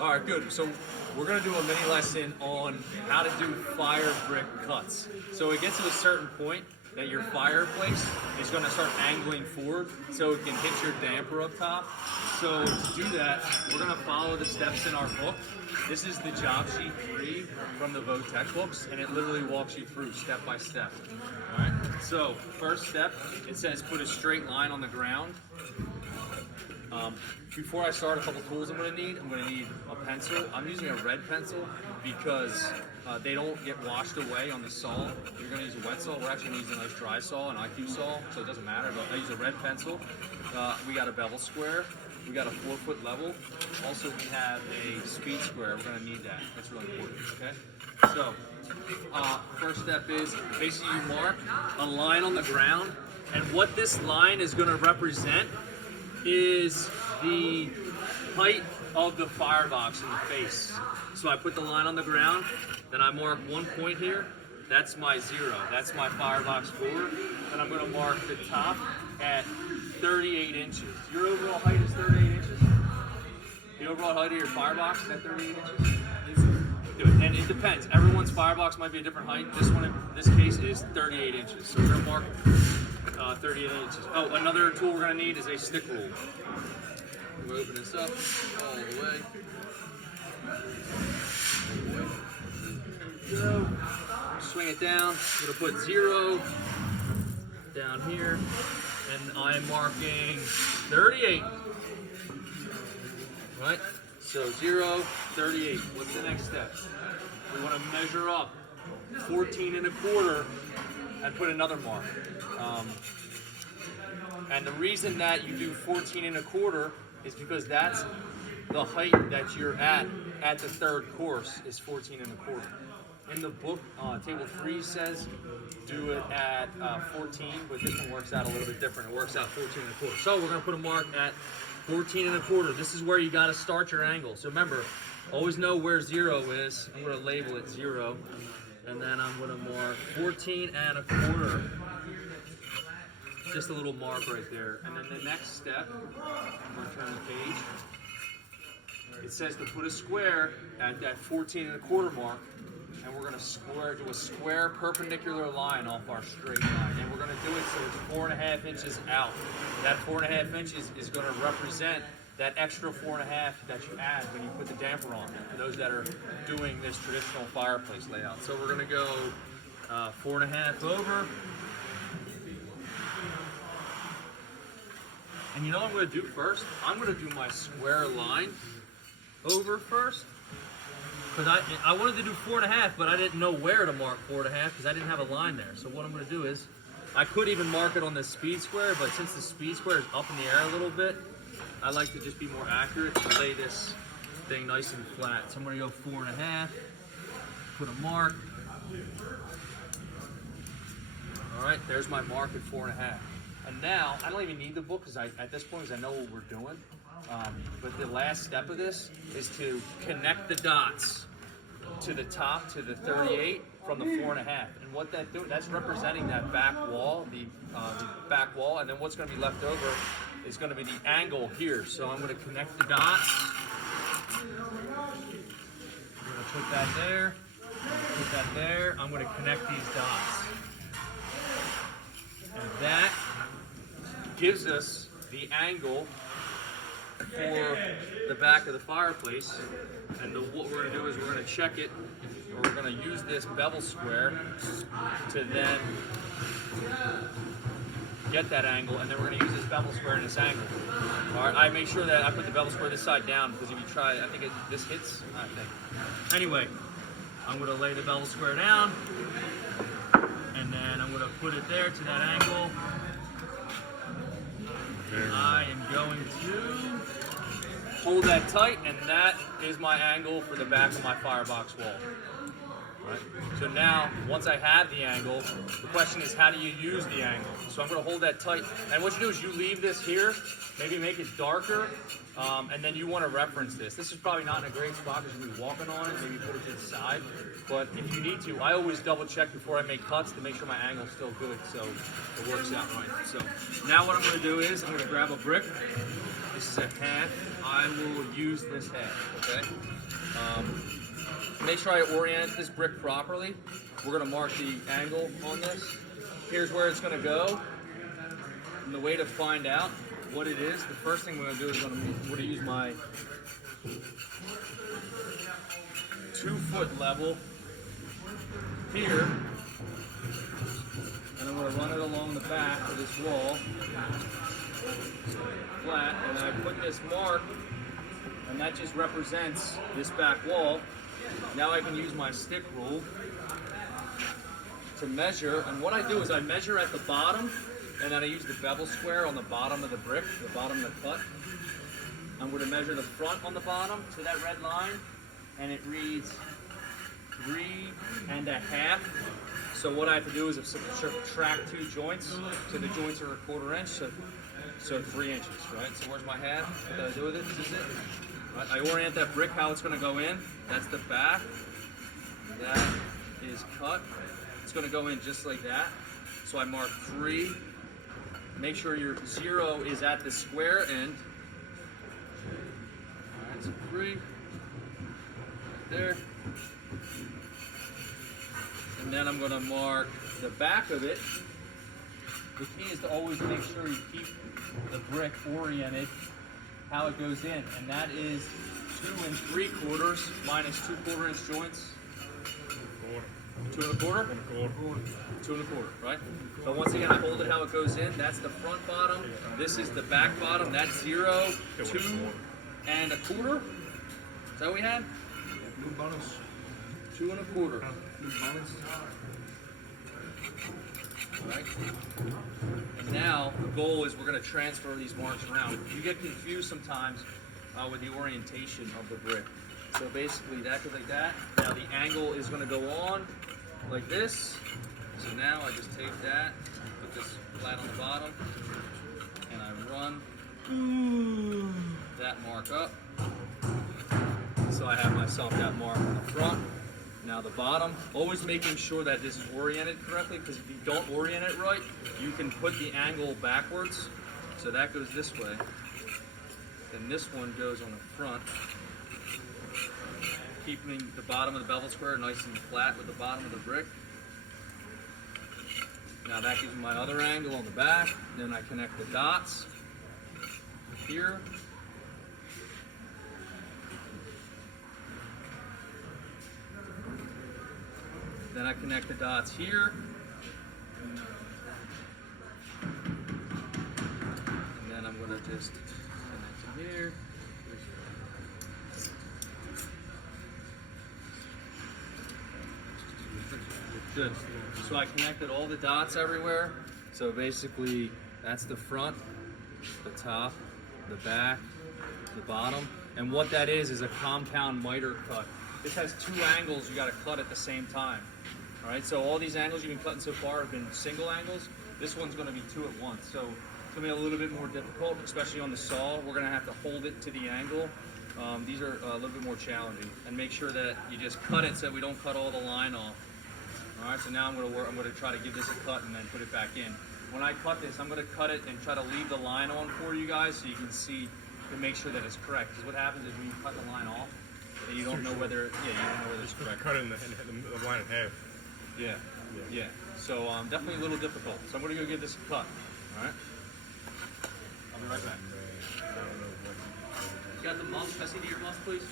All right, good. So we're gonna do a mini lesson on how to do fire brick cuts. So it gets to a certain point that your fireplace is gonna start angling forward so it can hit your damper up top. So to do that, we're gonna follow the steps in our book. This is the job sheet 3 from the Votech books, and it literally walks you through step by step. All right, so first step, it says put a straight line on the ground. Before I start, a couple tools I'm going to need a pencil. I'm using a red pencil because they don't get washed away on the saw. You're going to use a wet saw. We're actually using a nice dry saw, an IQ saw, so it doesn't matter, but I use a red pencil. We got a bevel square. We got a 4-foot level. Also, we have a speed square. We're going to need that. That's really important, okay? So, first step is basically you mark a line on the ground, and what this line is going to represent is the height of the firebox in the face. So I put the line on the ground, then I mark one point here. That's my 0. That's my firebox forward. And I'm going to mark the top at 38 inches. Your overall height is 38 inches? The overall height of your firebox is at 38 inches? Good. And it depends. Everyone's firebox might be a different height. This one, in this case, is 38 inches. So we're going to mark 38 inches. Oh, another tool we're going to need is a stick rule. We'll open this up all the way. Go. Swing it down. I'm going to put 0 down here. And I'm marking 38. Right? So 0, 38. What's the next step? We want to measure up 14 1/4 and put another mark. And the reason that you do 14 1/4 is because that's the height that you're at the third course is 14 1/4. In the book, table 3 says do it at 14, but this one works out a little bit different. It works out 14 1/4. So we're going to put a mark at 14 1/4. This is where you got to start your angle. So remember, always know where 0 is. I'm going to label it 0. And then I'm going to mark 14 1/4. Just a little mark right there. And then the next step, I'm going to turn the page. It says to put a square at that 14 1/4 mark. And we're going to do a square perpendicular line off our straight line. And we're going to do it so it's 4.5 inches out. That 4.5 inches is going to represent that extra 4.5 that you add when you put the damper on, for those that are doing this traditional fireplace layout. So we're going to go 4.5 over. And you know what I'm going to do first? I'm going to do my square line over first. Because I wanted to do 4.5, but I didn't know where to mark 4.5 because I didn't have a line there. So what I'm going to do is, I could even mark it on the speed square, but since the speed square is up in the air a little bit, I like to just be more accurate and lay this thing nice and flat. So I'm going to go 4.5, put a mark. All right, there's my mark at 4.5. And now, I don't even need the book because at this point, because I know what we're doing. But the last step of this is to connect the dots to the top, to the 38 from the 4.5. And what that's representing that back wall, the back wall. And then what's going to be left over is going to be the angle here. So I'm going to connect the dots. I'm going to put that there. Put that there. I'm going to connect these dots. And that gives us the angle for the back of the fireplace. And what we're going to do is we're going to check it, or we're going to use this bevel square to then get that angle, and then we're going to use this bevel square in this angle. All right, I make sure that I put the bevel square this side down, because if you try, I think this hits, I think. Anyway, I'm going to lay the bevel square down, and then I'm going to put it there to that angle. I am going to hold that tight, and that is my angle for the back of my firebox wall. Right? So now, once I have the angle, the question is, how do you use the angle? So I'm going to hold that tight, and what you do is you leave this here, maybe make it darker, and then you want to reference this. This is probably not in a great spot because you'll be walking on it, maybe put it to the side, but if you need to, I always double check before I make cuts to make sure my angle is still good, so it works out right. So now what I'm going to do is I'm going to grab a brick. This is a half. I will use this half, okay? Make sure I orient this brick properly. We're gonna mark the angle on this. Here's where it's gonna go. And the way to find out what it is, the first thing we're gonna do is we're gonna use my 2-foot level here. And I'm gonna run it along the back of this wall, flat, and I put this mark, and that just represents this back wall. Now I can use my stick rule to measure, and what I do is I measure at the bottom, and then I use the bevel square on the bottom of the brick, the bottom of the cut. I'm going to measure the front on the bottom to that red line, and it reads 3.5. So what I have to do is subtract 2 joints, so the joints are 1/4 inch, so 3 inches, right? So where's my half? What do I do with it? This is it. Right? I orient that brick how it's going to go in. That's the back. That is cut. It's going to go in just like that. So I mark 3. Make sure your 0 is at the square end. All right, so 3. Right there. And then I'm going to mark the back of it. The key is to always make sure you keep the brick oriented how it goes in, and that is 2 3/4 minus 2 1/4 inch joints. 2 1/4? 2 1/4, right? So once again, I hold it how it goes in. That's the front bottom. This is the back bottom. That's 0, 2 1/4. Is that what we had? 2 1/4. Right. And now the goal is we're going to transfer these marks around. You get confused sometimes with the orientation of the brick. So basically that goes like that. Now the angle is going to go on like this. So now I just take that, put this flat on the bottom, and I run that mark up. So I have myself that mark on the front. Now the bottom, always making sure that this is oriented correctly, because if you don't orient it right, you can put the angle backwards. So that goes this way. And this one goes on the front. Keeping the bottom of the bevel square nice and flat with the bottom of the brick. Now that gives me my other angle on the back. Then I connect the dots here. Then I connect the dots here. And then I'm going to just connect them here. Good. So I connected all the dots everywhere. So basically, that's the front, the top, the back, the bottom. And what that is a compound miter cut. This has 2 angles you got to cut at the same time. All right, so all these angles you've been cutting so far have been single angles. This one's going to be 2 at once. So it's going to be a little bit more difficult, especially on the saw. We're going to have to hold it to the angle. These are a little bit more challenging. And make sure that you just cut it so we don't cut all the line off. All right, so now I'm going to try to give this a cut and then put it back in. When I cut this, I'm going to cut it and try to leave the line on for you guys so you can see to make sure that it's correct. Because what happens is when you cut the line off, you don't know whether it's correct. Cut in the line in half. Yeah. So definitely a little difficult. So I'm going to go give this a cut. All right. I'll be right back. You got the musk? Can I see the ear musk, please?